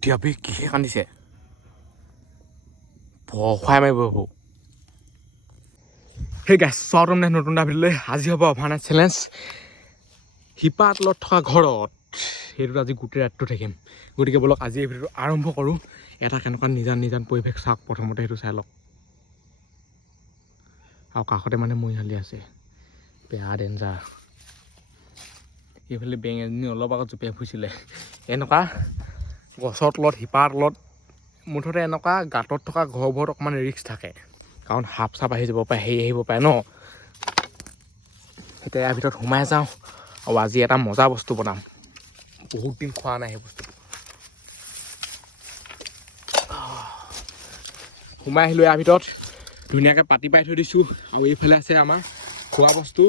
দিয়াবি কিহে কান্দিছে ভয় মাৰিব হব সেই গাছ চোৱাটো মানে নতুন এটা ভিডিঅ'লৈ আজি হ'ব অভাৰনাইট চেলেঞ্জ শিপা তলত থকা ঘৰত সেইটোত আজি গোটেই ৰাতিটো থাকিম গতিকে বলক আজি এই ভিডিঅ'টো আৰম্ভ কৰোঁ এটা কেনেকুৱা নিজান পৰিৱেশ চাওক প্ৰথমতে সেইটো চাই লওক আৰু কাষতে মানে মৰিহালি আছে বেয়া ডেঞ্জাৰ এইফালে বেং এজনী অলপ আগত জঁপিয়াই ফুৰিছিলে এনেকুৱা গছৰ তলত শিপাৰ তলত মুঠতে এনেকুৱা গাঁতত থকা ঘৰবোৰত অকণমান ৰিস্ক থাকে কাৰণ সাপ চাপ আহি যাব পাৰে হেৰি আহিব পাৰে ন এতিয়া ইয়াৰ ভিতৰত সোমাই যাওঁ আৰু আজি এটা মজা বস্তু বনাম বহুত দিন খোৱা নাই সেই বস্তু সোমাই আহিলোঁ ইয়াৰ ভিতৰত ধুনীয়াকৈ পাতি পাই থৈ দিছোঁ আৰু এইফালে আছে আমাৰ খোৱা বস্তু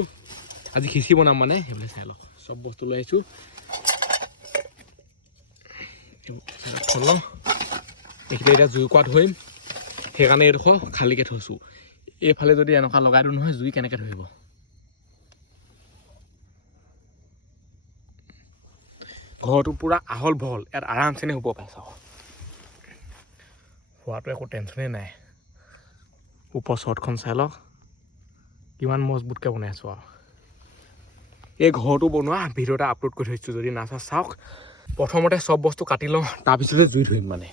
আজি খিচিৰি বনাম মানে সেইফালে চাই লওক চব বস্তু লৈ আহিছোঁ এইফালে এতিয়া জুই কোৱাত ধৰিম সেইকাৰণে এইডোখৰ খালীকৈ থৈছোঁ এইফালে যদি এনেকুৱা লগাই দিওঁ নহয় জুই কেনেকৈ ধৰিব ঘৰটো পূৰা আহল বহল ইয়াত আৰামছেনে হ'ব পাৰে চাওক খোৱাটো একো টেনশ্যনেই নাই ওপৰ চটখন চাই লওক কিমান মজবুতকৈ বনাই আছোঁ আৰু এই ঘৰটো বনোৱা ভিডিঅ' এটা আপলোড কৰি থৈছোঁ যদি নাচা চাওক প্ৰথমতে চব বস্তু কাটি লওঁ তাৰপিছতে জুই ধৰিম মানে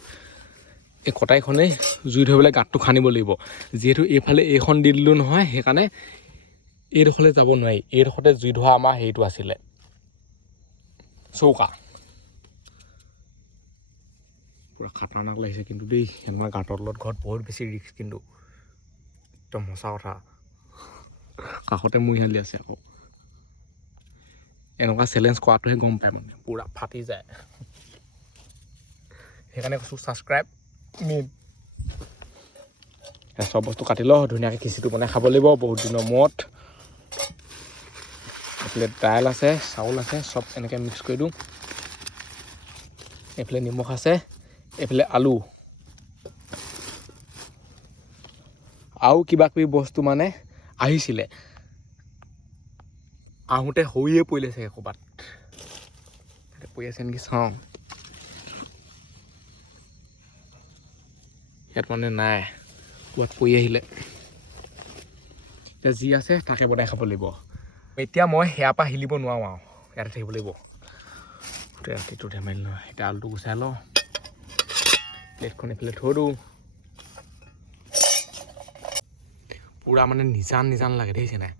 এই কটাৰীখনেই জুই ধৰিবলৈ গাঁতটো খান্দিব লাগিব যিহেতু এইফালে এইখন দি দিলোঁ নহয় সেইকাৰণে এইডোখৰলৈ যাব নোৱাৰি এইডোখৰতে জুই ধৰা আমাৰ হেৰিটো আছিলে চৌকা পূৰা খাটাৰনাক লাগিছে কিন্তু দেই এনেকুৱা গাঁতৰ তলত ঘৰত বহুত বেছি ৰিস্ক কিন্তু একদম সঁচা কথা কাষতে মৰিহালি আছে আকৌ এনেকুৱা চেলেঞ্জ কৰাটোহে গম পায় মানে পূৰা ফাটি যায় সেইকাৰণে কৈছোঁ ছাবস্ক্ৰাইব মেইন চব বস্তু কাটি লওঁ ধুনীয়াকৈ খিচিৰিটো বনাই খাব লাগিব বহুত দিনৰ মূৰত এইফালে দাইল আছে চাউল আছে চব এনেকৈ মিক্স কৰি দিওঁ এইফালে নিমখ আছে এইফালে আলু আৰু কিবা কিবি বস্তু মানে আহিছিলে আহোঁতে হৈয়ে পৰিলে চাগে ক'ৰবাত পৰি আছে নেকি চাওঁ ইয়াত মানে নাই ক'ৰবাত পৰি আহিলে এতিয়া যি আছে তাকে বনাই খাব লাগিব এতিয়া মই সেয়াৰ পৰা হিলিব নোৱাৰোঁ আৰু ইয়াতে থাকিব লাগিব গোটেই ৰাতিটো ধেমালি নহয় এতিয়া আলুটো গুচাই লওঁ প্লেটখন এইফালে থৈ দিওঁ পূৰা মানে নিজান লাগে দেখিছে নাই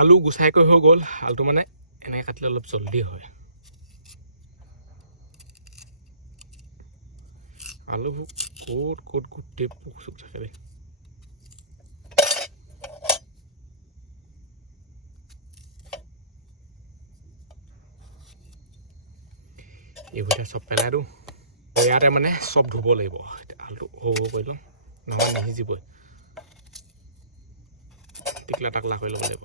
আলু গুচাই কৰি হৈ গ'ল আলুটো মানে এনেকৈ কাটিলে অলপ জল্দি হয় আলুবোৰ ক'ত গোটেই পোক চোক থাকে দেই এইবোৰ এতিয়া চব পেলাই দিওঁ ইয়াতে মানে চব ধুব লাগিব আলুটো সৰু কৰি লওঁ নহ'লে নিসিজিবই টিকলা টাকলা কৰি ল'ব লাগিব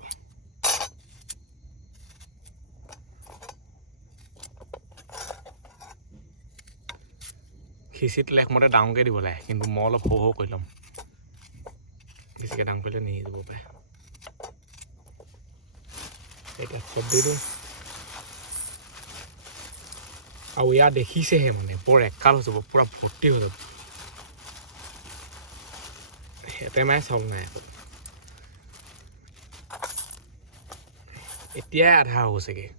খিচিৰিত লেখমতে ডাঙৰকৈ দিব লাগে কিন্তু মই অলপ সৰু কৰি ল'ম বেছিকৈ ডাঙৰ কৰিলে নিসিজিব পাৰে এতিয়া চব দি দিওঁ আৰু ইয়াত দেখিছেহে মানে বৰ একাল হৈ যাব পূৰা ভৰ্তি হৈ যাব হেতেমাই চাউল নাই আকৌ এতিয়াই আধা হৈছেগৈ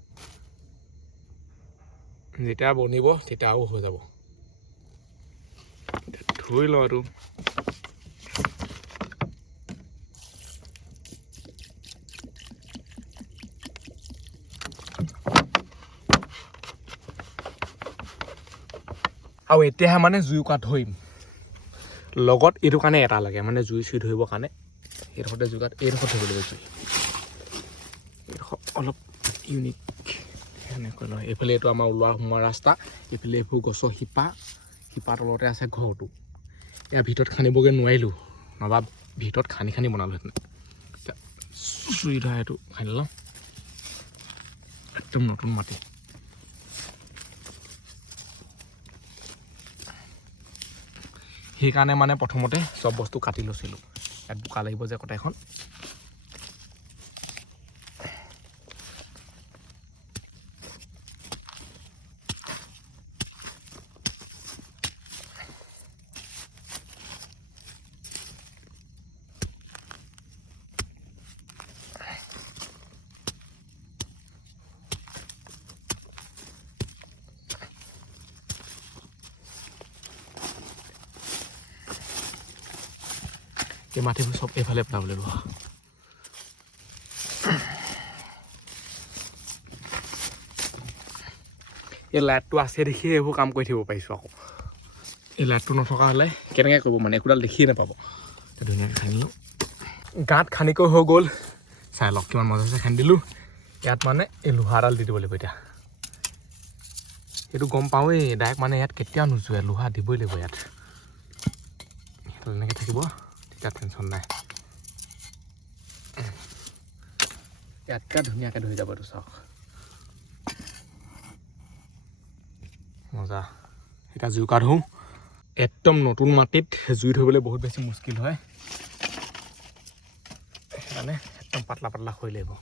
যেতিয়া বনিব তেতিয়া আৰু হৈ যাব ধুই লওঁ আৰু এতিয়াহে মানে জুই কোৱা ধৰিম লগত এইটো কাৰণে এটা লাগে মানে জুই চুই ধৰিবৰ কাৰণে এইডোখৰতে জুই এইডোখৰত ধৰিব লাগিব জুই এইডোখৰ অলপ ইউনিক সেনেকৈ নহয় এইফালে এইটো আমাৰ ওলোৱা সোমোৱা ৰাস্তা এইফালে এইবোৰ গছৰ শিপা তলতে আছে ঘৰটো ইয়াৰ ভিতৰত খান্দিবগৈ নোৱাৰিলোঁ নবা ভিতৰত খান্দি খান্দি বনালোহেঁতেন চুই ধৰা এইটো খান্দি লওঁ একদম নতুন মাটি সেইকাৰণে মানে প্ৰথমতে চব বস্তু কাটি লৈছিলোঁ ইয়াত বোকা লাগিব যে কটাইখন এই মাটিবোৰ চব এইফালে পেলাব লাগিব এই লাইটটো আছে দেখিয়ে এইবোৰ কাম কৰি থাকিব পাৰিছোঁ আকৌ এই লাইটটো নথকা হ'লে কেনেকৈ কৰিব মানে একোডাল দেখিয়ে নাপাব ধুনীয়াকৈ খান্দিলোঁ গাঁত খান্দিকৈ হৈ গ'ল চাই লওক কিমান মজাছে খান্দি দিলোঁ ইয়াত মানে এই লোহাডাল দি দিব লাগিব এতিয়া এইটো গম পাওঁৱেই ডাইৰেক্ট মানে ইয়াত কেতিয়াও নোযোৱে লোহা দিবই লাগিব ইয়াত এনেকৈ থাকিব তেতিয়া টেনশ্যন নাই ইয়াতকৈ ধুনীয়াকৈ ধুই যাব এইটো চাওক মজা এতিয়া জুইকা ধোওঁ একদম নতুন মাটিত জুই ধৰিবলৈ বহুত বেছি মুস্কিল হয় সেইকাৰণে একদম পাতলা পাতলা হৈ লাগিব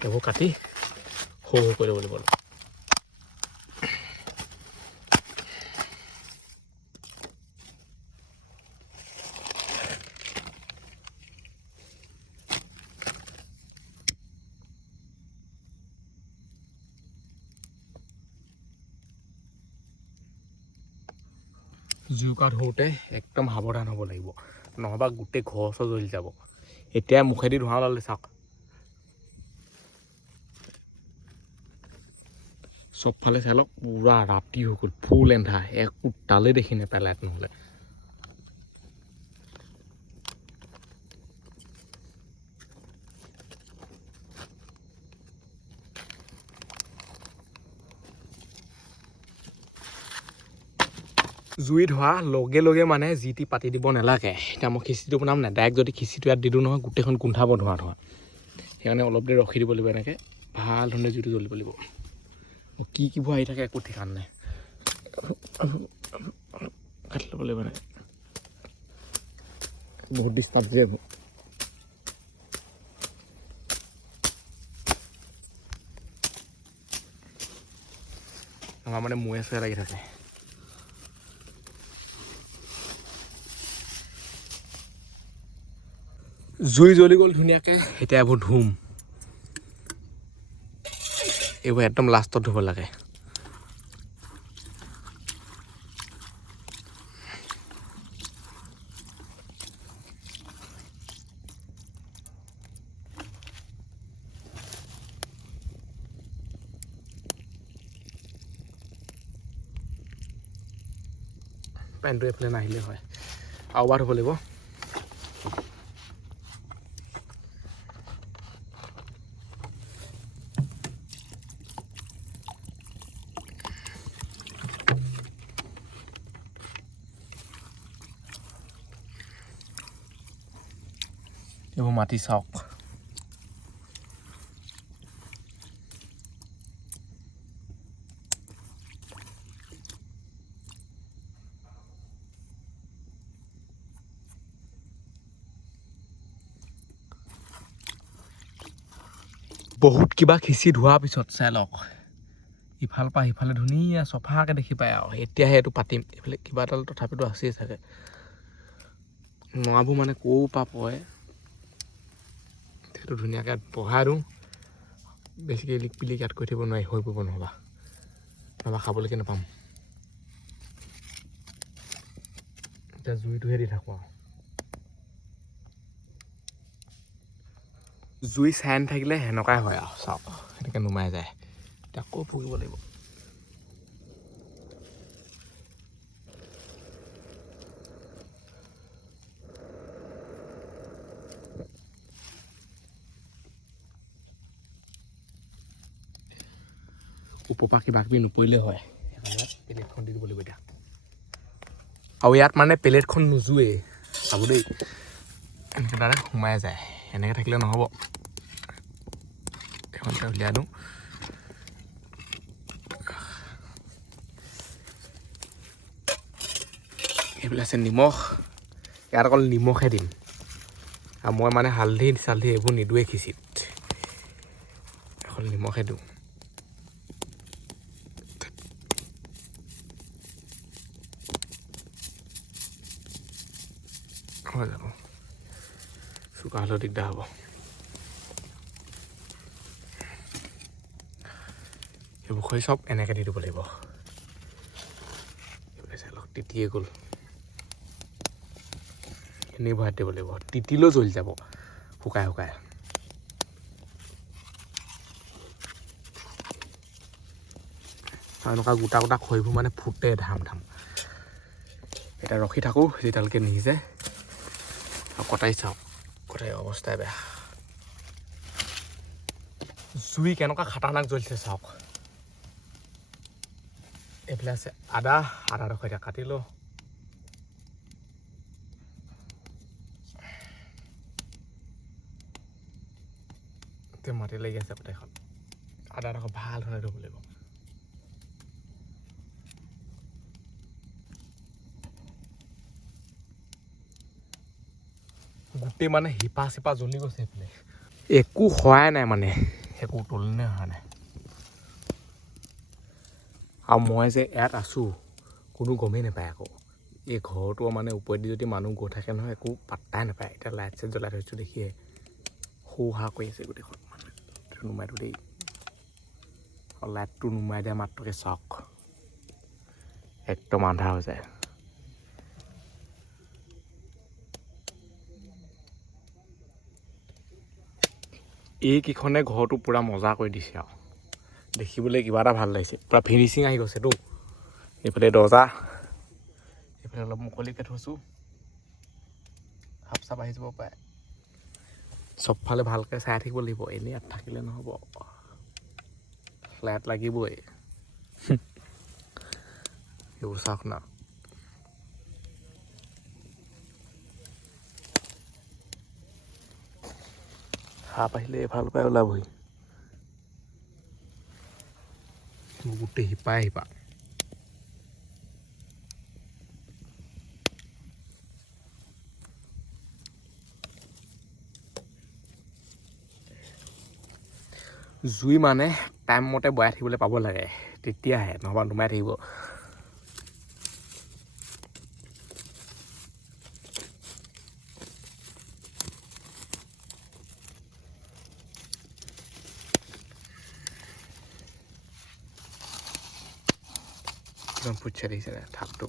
এইবোৰ কাটি সৰু সৰু কৰি ল'ব লাগিব জুইকা ধৰোঁতে একদম সাৱধান হ'ব লাগিব নহ'বা গোটেই ঘৰ চৰ জ্বলি যাব এতিয়া মুখেদি ধোঁৱা ওলালে চাওক চবফালে চাই লওক পূৰা ৰাতি হৈ গ'ল ফুল এন্ধাৰ একো তালে দেখি নাপায় লাইট নহ'লে জুই ধোৱা লগে লগে মানে যি টি পাতি দিব নালাগে এতিয়া মই খিচিটো বনাম নাই ডাইৰেক্ট যদি খিচিটো ইয়াত দি দিওঁ নহয় গোটেইখন গোন্ধাব ধোঁৱা ধোঁৱা সেইকাৰণে অলপ দেৰি ৰখি দিব লাগিব এনেকৈ ভাল ধৰণে জুইটো জ্বলিব লাগিব কি কিবোৰ আহি থাকে একো ঠিকান নাই কাটি ল'ব লাগিব এনেকৈ বহুত ডিষ্টাৰ্ব দিয়ে আমাৰ মানে মূৰে চুৰে লাগি থাকে জুই জ্বলি গ'ল ধুনীয়াকৈ এতিয়া এইবোৰ ধুম এইবোৰ একদম লাষ্টত ধুব লাগে পেনটো এইফালে নাহিলে হয় আৰু এবাৰ ধুব লাগিব এইবোৰ মাটি চাওক বহুত কিবা খিচি ধোৱাৰ পিছত চাই লওক ইফালৰ পৰা সিফালে ধুনীয়া চফাকৈ দেখি পায় আৰু এতিয়াহে এইটো পাতিম এইফালে কিবা এডাল তথাপিতো আছেই চাগে নৰাবোৰ মানে ক'ৰ পৰা পৰে সেইটো ধুনীয়াকৈ বহাই দিওঁ বেছিকৈ ইলিক পিলিক ইয়াত কৰি থাকিব নোৱাৰি হৈ পৰিব নহ'বা খাবলৈকে নাপাম এতিয়া জুইটোহে দি থাকোঁ আৰু জুই চাই নাথাকিলে সেনেকুৱাই হয় আৰু চাওক সেনেকৈ নুমাই যায় এতিয়া আকৌ পুহিব লাগিব ওপৰৰ পৰা কিবা কিবি নপৰিলে হয় সেইকাৰণে প্লেটখন দি দিব লাগিব এতিয়া আৰু ইয়াত মানে প্লেটখন নোজোৱেই চাব দেই এনেকৈ তাতে সোমাই যায় এনেকৈ থাকিলে নহ'ব এইখনতে উলিয়াই দিওঁ এইবিলাক আছে নিমখ ইয়াত অকল নিমখহে দিম আৰু মই মানে হালধি চালধি এইবোৰ নিদোৱেই খিচিত অকল নিমখহে দিওঁ হৈ যাব চুকা হ'লেও দিগদাৰ হ'ব সেইবোৰ খৰি চব এনেকৈ দি দিব লাগিব চাই তিতিয়ে গ'ল এনেই ভৰাই দিব লাগিব তিতিলেও জ্বলি যাব শুকাই শুকাই আৰু এনেকুৱা গোটা গোটা খৰিবোৰ মানে ফুটে ধাম ধাম এতিয়া ৰখি থাকোঁ যেতিয়ালৈকে নিসিজে আৰু কটাই চাওঁ কটাই অৱস্থাই বেয়া জুই কেনেকুৱা খাটাৰনাক জ্বলিছে চাওক এইফালে আছে আদা আদাডোখৰ এতিয়া কাটি লওঁ এতিয়া মাটি লাগি আছে গোটেইখন আদাডোখৰ ভাল ধৰণে ধুব লাগিব গোটেই মানে শিপা চিপা জ্বলি গৈছে এইফালে একো হোৱাই নাই মানে একো উতলনে অহা নাই আৰু মই যে ইয়াত আছোঁ কোনো গমেই নাপায় আকৌ এই ঘৰটো মানে ওপৰেদি যদি মানুহ গৈ থাকে নহয় একো পাত্তাই নাপায় এতিয়া লাইট চাইট জ্বলাই থৈছোঁ দেখিয়ে সৌ হা কৰি আছে গোটেইখন নুমাই দিওঁ দেই আৰু লাইটটো নুমাই দিয়া মাত্ৰকে চাওক একদম আন্ধাৰ হৈ যায় এইকেইখনে ঘৰটো পূৰা মজা কৰি দিছে আৰু দেখিবলৈ কিবা এটা ভাল লাগিছে পূৰা ফিনিচিং আহি গৈছেতো এইফালে দৰ্জা এইফালে অলপ মুকলিকৈ থৈছোঁ সাপ চাপ আহি যাব পাৰে চবফালে ভালকৈ চাই থাকিব লাগিব এনেই ইয়াত থাকিলে নহ'ব ফ্লেট লাগিবই এইবোৰ চাওক না সাপ আহিলে এফাল পাই ওলাবহি গোটেই শিপাই শিপা জুই মানে টাইম মতে বয়াই থাকিবলৈ পাব লাগে তেতিয়াহে নহ'বা নুমাই থাকিব ফুটছে দেখিছে থাপটো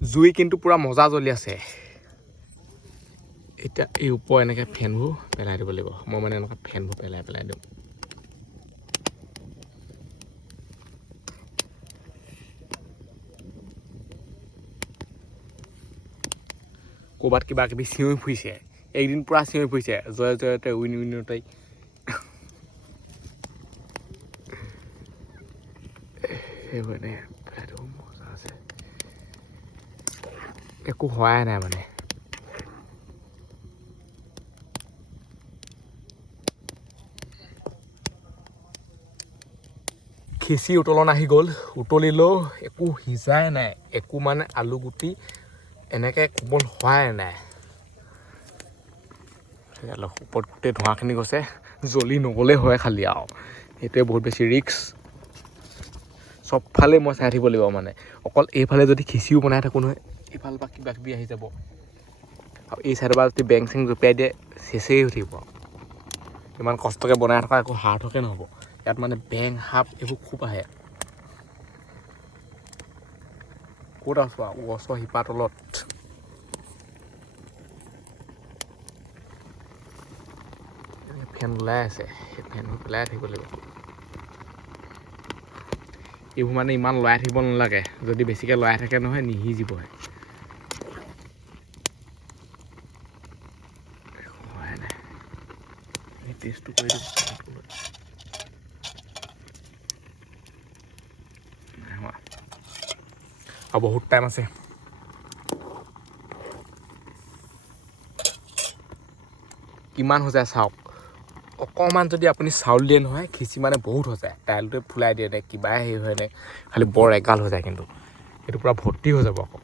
জুই কিন্তু পুৰা মজা জ্বলি আছে এতিয়া এই ওপৰ এনেকৈ ফেনবোৰ পেলাই দিব লাগিব মই মানে এনেকুৱা ফেনবোৰ পেলাই দিওঁ ক'ৰবাত কিবা কিবি চিঞৰি ফুৰিছে একদিন পূৰা চিঞৰি ফুৰিছে জয় জয়তে উইনতে সেইবোৰ এনে পেলাই দিব মজা আছে একো হোৱাই নাই মানে খিচি উতলন আহি গ'ল উতলিলেও একো সিজাই নাই একো মানে আলু গুটি এনেকৈ কোমল হোৱাই নাই ওপৰত গোটেই ধোঁৱাখিনি গৈছে জ্বলি নগ'লে হয় খালি আৰু সেইটোৱে বহুত বেছি ৰিস্ক চবফালে মই চাই থাকিব লাগিব মানে অকল এইফালে যদি খিচিও বনাই থাকোঁ নহয় এইফালৰ পৰা কিবা কিবি আহি যাব আৰু এই চাইডৰ পৰা যদি বেং চেং জপিয়াই দিয়ে চেচেই হৈ থাকিব ইমান কষ্টকৈ বনাই থকা একো সাৰ্থকে নহ'ব ইয়াত মানে বেং সাপ এইবোৰ খুব আহে ক'ত আছোঁ আৰু গছৰ শিপা তলত ফেন ওলাই আছে সেই ফেনবোৰ পেলাই থাকিব লাগিব এইবোৰ মানে ইমান লৰাই থাকিব নালাগে যদি বেছিকৈ লৰাই থাকে নহয় নিসিজিবহে টেষ্টটো কৰি দিওঁ আৰু বহুত টাইম আছে কিমান হৈ যায় চাওক অকণমান যদি আপুনি চাউল দিয়ে নহয় খিচি মানে বহুত হৈ যায় দাইলটোৱে ফুলাই দিয়ে নে কিবাই হেৰি হয় নে খালি বৰ এগাল হৈ যায় কিন্তু এইটো পূৰা ভৰ্তি হৈ যাব আকৌ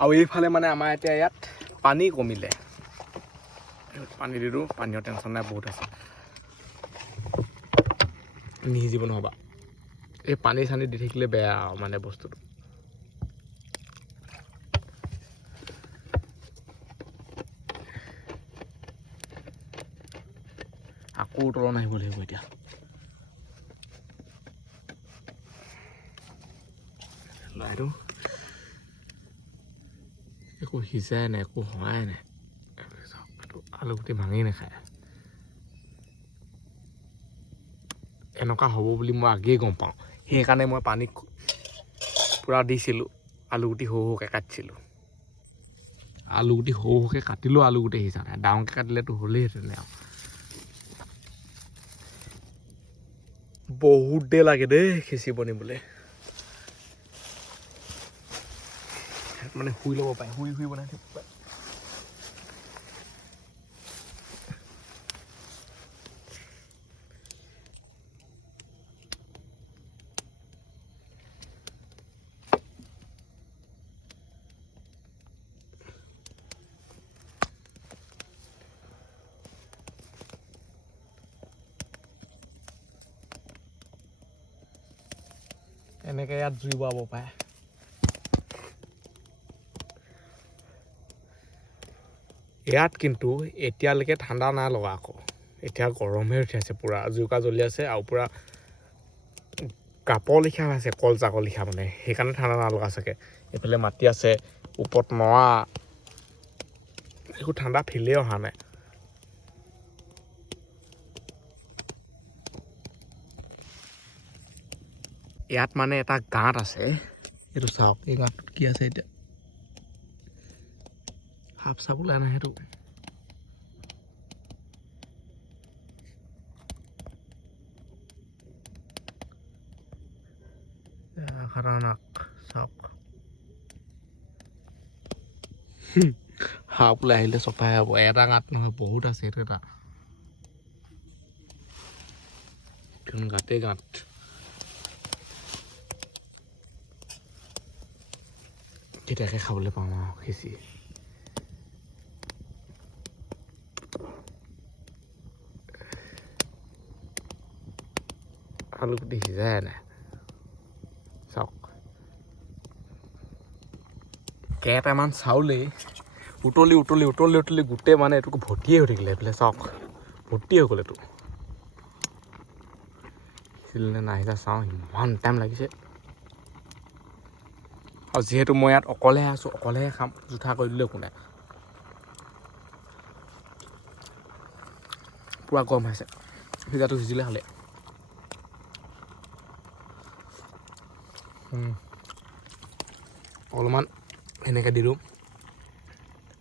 আৰু এইফালে মানে আমাৰ এতিয়া ইয়াত পানী কমিলে পানী দিলোঁ পানীৰ টেনশ্যন নাই বহুত আছে নিসিজিব নহ'বা এই পানী চানী দি থাকিলে বেয়া মানে বস্তুটো আকৌ তলত আহিব লাগিব এতিয়া লাইটো একো সিজাই নাই একো হোৱাই নাই আলু গুটি ভাঙি নাখায় এনেকুৱা হ'ব বুলি মই আগেই গম পাওঁ সেইকাৰণে মই পানী পূৰা দিছিলোঁ আলুগুটি সৰু সৰুকৈ কাটিছিলোঁ আলুগুটি সৰু সৰুকৈ কাটিলেও আলুগুটি সিজা নাই ডাঙৰকৈ কাটিলেতো হ'লেইহেঁতেনে আৰু বহুত দেৰি লাগে দেই খিচি বনিবলৈ মানে শুই ল'ব পাৰে শুই শুই বনাই থাকিব পাৰে এনেকৈ ইয়াত জুই বাব পাৰে ইয়াত কিন্তু এতিয়ালৈকে ঠাণ্ডা নাই লগা আকৌ এতিয়া গৰমহে উঠি আছে পূৰা জুইকা জ্বলি আছে আৰু পূৰা কাপৰ লিখা হৈ আছে কল জাকৰ লিখা মানে সেইকাৰণে ঠাণ্ডা নাই লগা চাগে এইফালে মাটি আছে ওপৰত নৰা একো ঠাণ্ডা ফিলেই অহা নাই ইয়াত মানে এটা গাঁত আছে এইটো চাওক এই গাঁতটোত কি আছে এতিয়া সাপ চাপ ওলাই নাই সেইটো খতৰনাক চাওক সাপ ওলাই আহিলে চফাই হ'ব এটা গাঁত নহয় বহুত আছে এইটো এটা গাঁতেই গাঁত কেতিয়াকৈ খাবলৈ পাওঁ আৰু খিচি আলু গুটি সিজাই নাই চাওক কেইটামান চাউলেই উতলি উতলি উতলি উতলি গোটেই মানে এইটো ভৰ্তিয়ে হৈ থাকিলে এইফালে চাওক ভৰ্তি হৈ গ'ল এইটো সিজিলে নাই সিজা চাওঁ ইমান টাইম লাগিছে আৰু যিহেতু মই ইয়াত অকলেহে আছোঁ অকলেহে খাম জোঠা কৰি দিলে একো নাই পূৰা গৰম হৈছে সিজাটো সিজিলে হ'লে অলপমান এনেকৈ দিলোঁ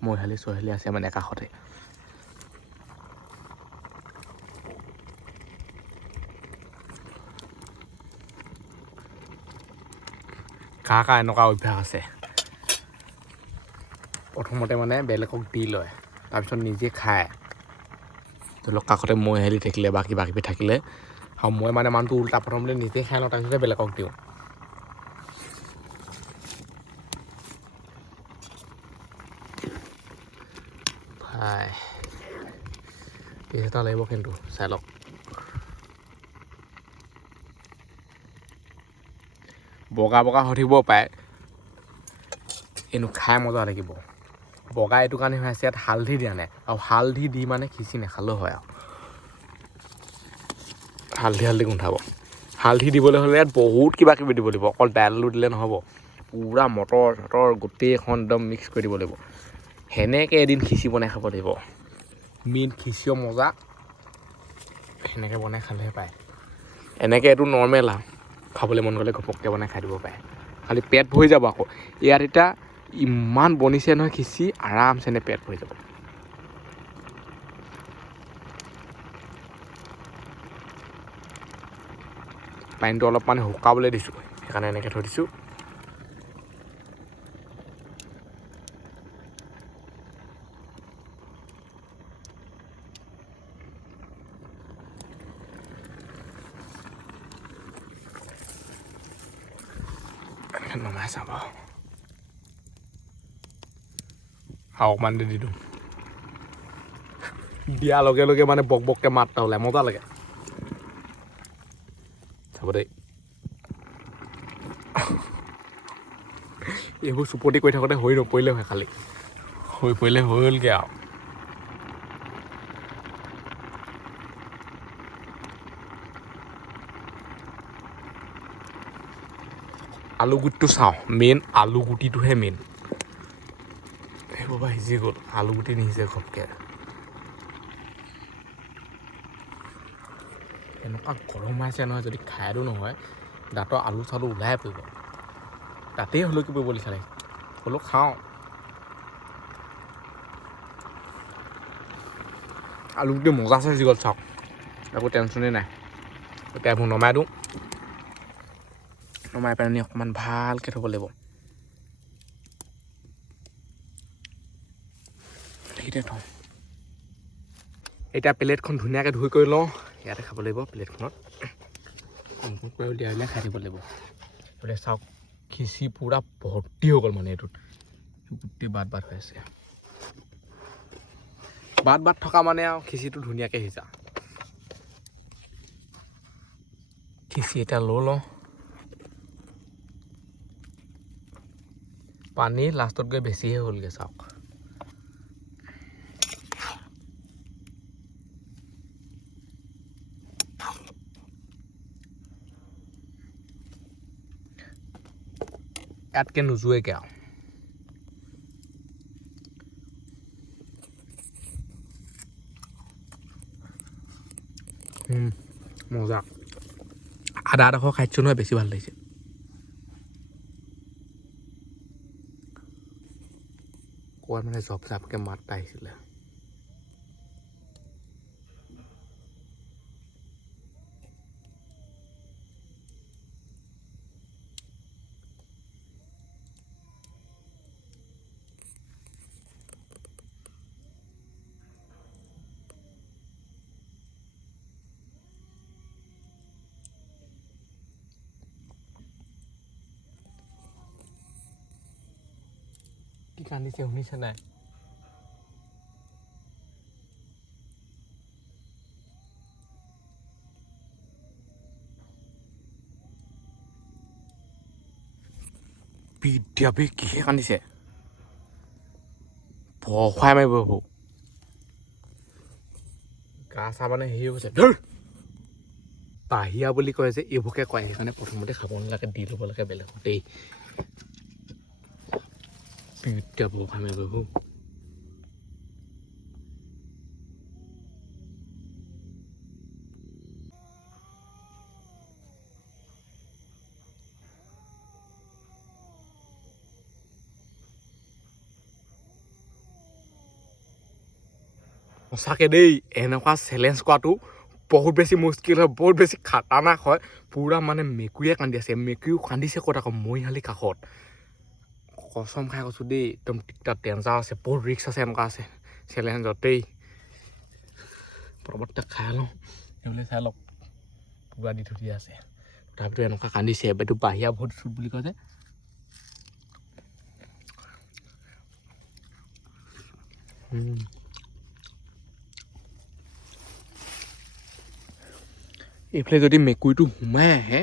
মৈহালি চৈহালি আছে মানে কাষতে কাৰ কাৰ এনেকুৱা অভ্যাস আছে প্ৰথমতে মানে বেলেগক দি লয় তাৰপিছত নিজে খায় ধৰি লওক কাষতে মৈহালি থাকিলে বা কিবা কিবি থাকিলে আৰু মই মানে মানুহটো উল্টা প্ৰথমতে নিজে খাই লওঁ তাৰপিছতে বেলেগক দিওঁ ভাই টেষ্ট এটা লাগিব কিন্তু চাই লওক বগা বগা হৈ থাকিব পাৰে কিন্তু খাই মজা লাগিব বগা এইটো কাৰণে হৈ আছে ইয়াত হালধি দিয়া নাই আৰু হালধি দি মানে খিচি নাখালেও হয় আৰু হালধি গোন্ধাব হালধি দিবলৈ হ'লে ইয়াত বহুত কিবা কিবি দিব লাগিব অকল দাইল আলু দিলে নহ'ব পূৰা মটৰ চটৰ গোটেইখন একদম মিক্স কৰি দিব লাগিব সেনেকৈ এদিন খিচি বনাই খাব লাগিব মেইন খিচিও মজা সেনেকৈ বনাই খালেহে পায় এনেকৈ এইটো নৰ্মেল আৰু খাবলৈ মন গ'লে ঘপককৈ বনাই খাই দিব পাৰে খালি পেট ভৰি যাব আকৌ ইয়াত এতিয়া ইমান বনিছে নহয় খিচি আৰামছেনে পেট ভৰি যাব পানীটো অলপ মানে শুকাবলৈ দিছোঁ সেইকাৰণে এনেকৈ থৈ দিছোঁ নমাই চাব আৰু অকণমান দি দিওঁ দিয়াৰ লগে লগে মানে বক বককৈ মাত এটা ওলায় মজা লাগে চাব দেই এইবোৰ চুপতি কৰি থাকোঁতে হৈ নপৰিলে হয় খালি হৈ পৰিলে হৈ গ'লগৈ আৰু আলু গুটিটো চাওঁ মেইন আলু গুটিটোহে মেইন সেইবোৰ পৰা সিজি গ'ল আলু গুটি নিসিজে ঘপকৈ এনেকুৱা গৰম আছে নহয় যদি খায়তো নহয় দাঁতৰ আলু চালু ওলাই পৰিব তাতেই হ'লেও কি পৰিব লিখা লাগে হ'লেও খাওঁ আলু গুটি মজা আছে সিজি গ'ল চাওক একো টেনশ্যনেই নাই এতিয়া এইবোৰ নমাই দিওঁ নমাই পেলাই অকণমান ভালকৈ থ'ব লাগিব সেইতে থওঁ এতিয়া প্লেটখন ধুনীয়াকৈ ধুই কৰি লওঁ ইয়াতে খাব লাগিব প্লেটখনত কমপ্লিট কৰি উলিয়াই উলিয়াই খাই দিব লাগিব এইফালে চাওক খিচি পূৰা ভৰ্তি হৈ গ'ল মানে এইটোত গোটেই বাট বাট হৈ আছে বাট বাট থকা মানে আৰু খিচিটো ধুনীয়াকৈ সিজা খিচি এতিয়া লৈ লওঁ পানী লাষ্টত গৈ বেছিহে হ'লগৈ চাওক ইয়াতকৈ নোযোৱেগৈ আৰু মজা আদা এডোখৰ খাইছোঁ নহয় বেছি ভাল লাগিছে ক'ৰবাত মানে জপ জাপকৈ মাত এটা আহিছিলে কি কান্দিছে শুনিছে নাই বিদ্যাপী কিহে কান্দিছে ভয় খুৱাই মাৰিব এইবোৰ গা চা মানে হেৰি হৈছে বাহিয়া বুলি কয় যে এইবোৰকে কয় সেইকাৰণে প্ৰথমতে খাব নালাগে দি ল'ব লাগে বেলেগত দেই বিদ্যা ভয় খুৱাই মাৰিব এইবোৰ সঁচাকৈ দেই এনেকুৱা চেলেঞ্জ কৰাটো বহুত বেছি মুস্কিল হয় বহুত বেছি খাটাৰনাক হয় পূৰা মানে মেকুৰীয়ে কান্দি আছে মেকুৰীও কান্দিছে ক'ত আকৌ মৰিশালি কাষত কচম খাই কৈছোঁ দেই একদম তাত ডেঞ্জাৰ আছে বহুত ৰিক্স আছে এনেকুৱা আছে চেলেঞ্জত দেই পৰ্বতটা খাই লওঁ সেইবুলি চাই লওক পূৰা দি থৈ দিয়া আছে তথাপিতো এনেকুৱা কান্দিছে এইটো বাহিৰা ভূত চুট বুলি কয় যে এইফালে যদি মেকুৰীটো সোমাই আহে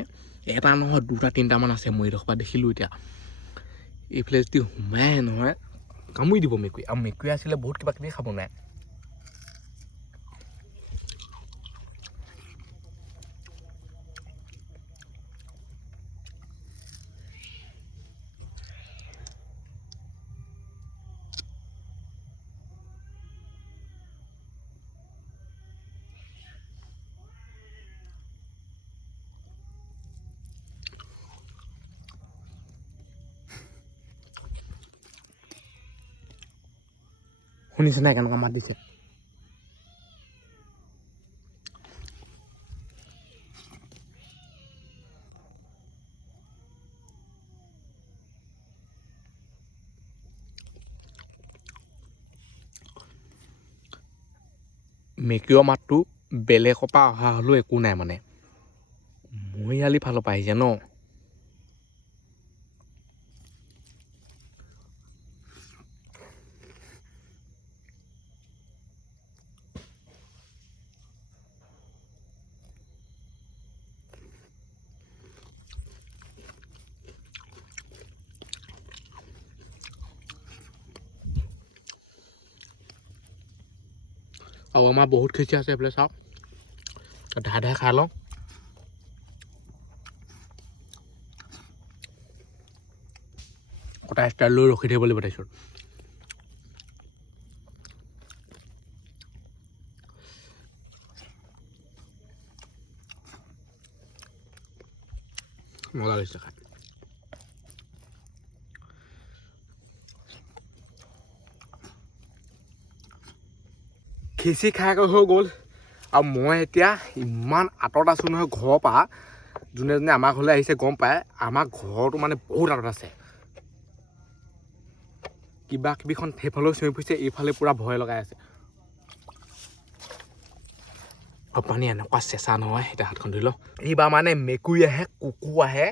এটা নহয় দুটা তিনিটামান আছে মই এইডোখৰ পৰা দেখিলোঁ এতিয়া এইফালে যদি সোমাই আহে নহয় কামুৰি দিব মেকুৰী আৰু মেকুৰী আছিলে বহুত কিবা কিবি খাব নাই শুনিছে নাই কেনেকুৱা মাত দিছে মেকুৰীৰ মাতটো বেলেগৰ পৰা অহা হ'লেও একো নাই মানে মৰিয়ালি ফালৰ পৰা আহিছে ন আৰু আমাৰ বহুত খিচি আছে এইফালে চাওক ধাৰ ধাৰ খাই লওঁ কটা ষ্টাইল লৈ ৰখি থাকিব লাগিব তাৰপিছত মজা লাগিছে খাই খিচি খাই হৈ গ'ল আৰু মই এতিয়া ইমান আঁতৰত আছোঁ নহয় ঘৰৰ পৰা যোনে যোনে আমাৰ ঘৰলৈ আহিছে গম পায় আমাৰ ঘৰটো মানে বহুত আঁতৰত আছে কিবা কিবিখন সেইফালেও চিঞৰি ফুৰিছে এইফালে পূৰা ভয় লগাই আছে আৰু পানী এনেকুৱা চেঁচা নহয় এতিয়া হাতখন ধুই লওঁ এইবাৰ মানে মেকুৰী আহে কুকুৰ আহে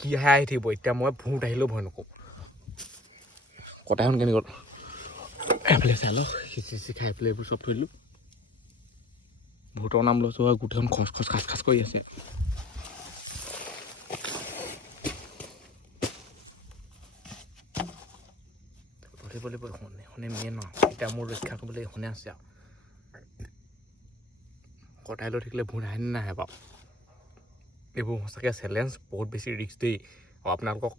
কি আহে আহি থাকিব এতিয়া মই ভূত আহিলেও ভয় নকৰোঁ কটাইখন কেনেকৈ গ'ল এফালে চাই লওঁ খিচি খাই পেলাই এইবোৰ চব থৈ দিলোঁ ভূতৰ নাম লৈছোঁ আৰু গোটেইখন খচ খচ খাচ খাচ কৰি আছে ধৰিব লাগিব এখনে মেইন ন এতিয়া মোৰ ৰক্ষা কৰিবলৈ এখনে আছে আৰু কটাই লৈ থাকিলে ভূত আহে নে নাহে বাৰু এইবোৰ সঁচাকৈ চেলেঞ্জ বহুত বেছি ৰিস্ক দেই আৰু আপোনালোকক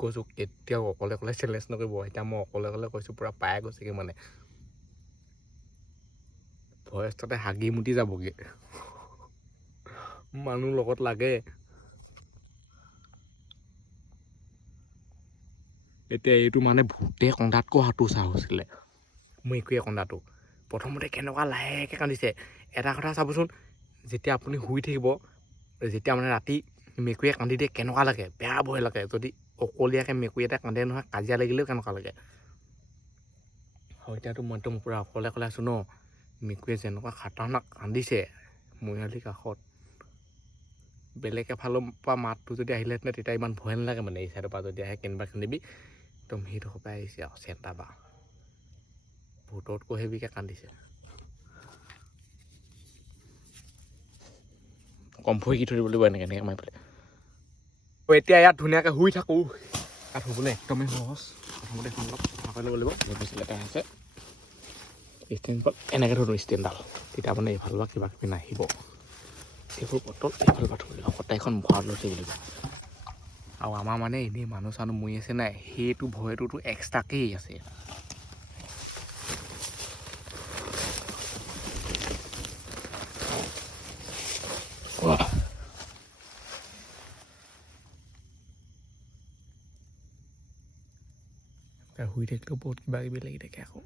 কৈছোঁ কেতিয়াও অকলে অকলে চেলেঞ্জ নকৰিব এতিয়া মই অকলে অকলে কৈছোঁ পূৰা পাই গৈছেগৈ মানে ভয়ষ্টতে হাগি মুতি যাবগৈ মানুহ লগত লাগে এতিয়া এইটো মানে ভূতে কন্দাতকৈ সাঁতোৰ হৈছিলে মেকুৰীয়ে কন্দাটো প্ৰথমতে কেনেকুৱা লাহেকৈ কান্দিছে এটা কথা চাবচোন যেতিয়া আপুনি শুই থাকিব যেতিয়া মানে ৰাতি মেকুৰীয়ে কান্দি দিয়ে কেনেকুৱা লাগে বেয়া ভয় লাগে যদি অকলীয়াকৈ মেকুৰী এটা কান্দে নহয় কাজিয়া লাগিলেও কেনেকুৱা লাগে আৰু এতিয়াতো মই একদম পূৰা অকলে অকলে আছোঁ ন মেকুৰীয়ে যেনেকুৱা খাতাৰনাক কান্দিছে মৰিয়ালিৰ কাষত বেলেগ এফালৰ পৰা মাতটো যদি আহিলেহেঁতেন তেতিয়া ইমান ভয় নালাগে মানে এই চাইডৰ পৰা যদি আহে কেনিবা কান্দিবি একদম সেইটো সপাই আহিছে আৰু চেণ্টা বা ভূততকৈ হেভিকৈ কান্দিছে কম ভৰি কি থৈ দিব লাগিব এনেকৈ মাৰি পেলাই এতিয়া ইয়াত ধুনীয়াকৈ শুই থাকোঁ ইয়াত শুবলৈ একদমেই সহজ প্ৰথমতে এখন অলপ চাফা কৰি ল'ব লাগিব বহুত বেছি লেতেৰা আছে ষ্টেণ্ডডাল এনেকৈ ধৰোঁ ষ্টেণ্ডডাল তেতিয়া মানে এইফালৰ পৰা কিবা কিবি নাহিব এইবোৰ বটল এইফালৰ পৰা থৈ দিব কটাইখন মুখাৰত লৈ থাকিব লাগিব আৰু আমাৰ মানে এনেই মানুহ চানুহ মৰি আছে নাই সেইটো ভয়টোতো এক্সট্ৰাকেই আছে শুই থাকিলেও বহুত কিবা কিবি লাগি থাকে আকৌ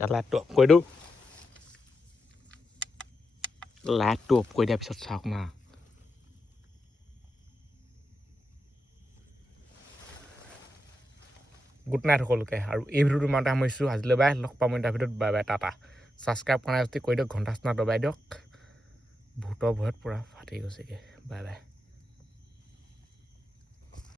লাইটটো অফ কৰি দিওঁ লাইটটো অফ কৰি দিয়াৰ পিছত চাওক না গুড নাইট সকলোকে আৰু এই ভিডিঅ'টো ইমানতে সামৰিছোঁ আজিলৈ বাই লগ পাম এটা ভিডিঅ'ত বাই বাই টাটা ছাবস্ক্ৰাইব কৰা যদি কৰি দিয়ক ঘণ্টা চণ্টা দবাই দিয়ক ভূতৰ ভয়ত পূৰা ফাটি গৈছেগৈ বাই বাই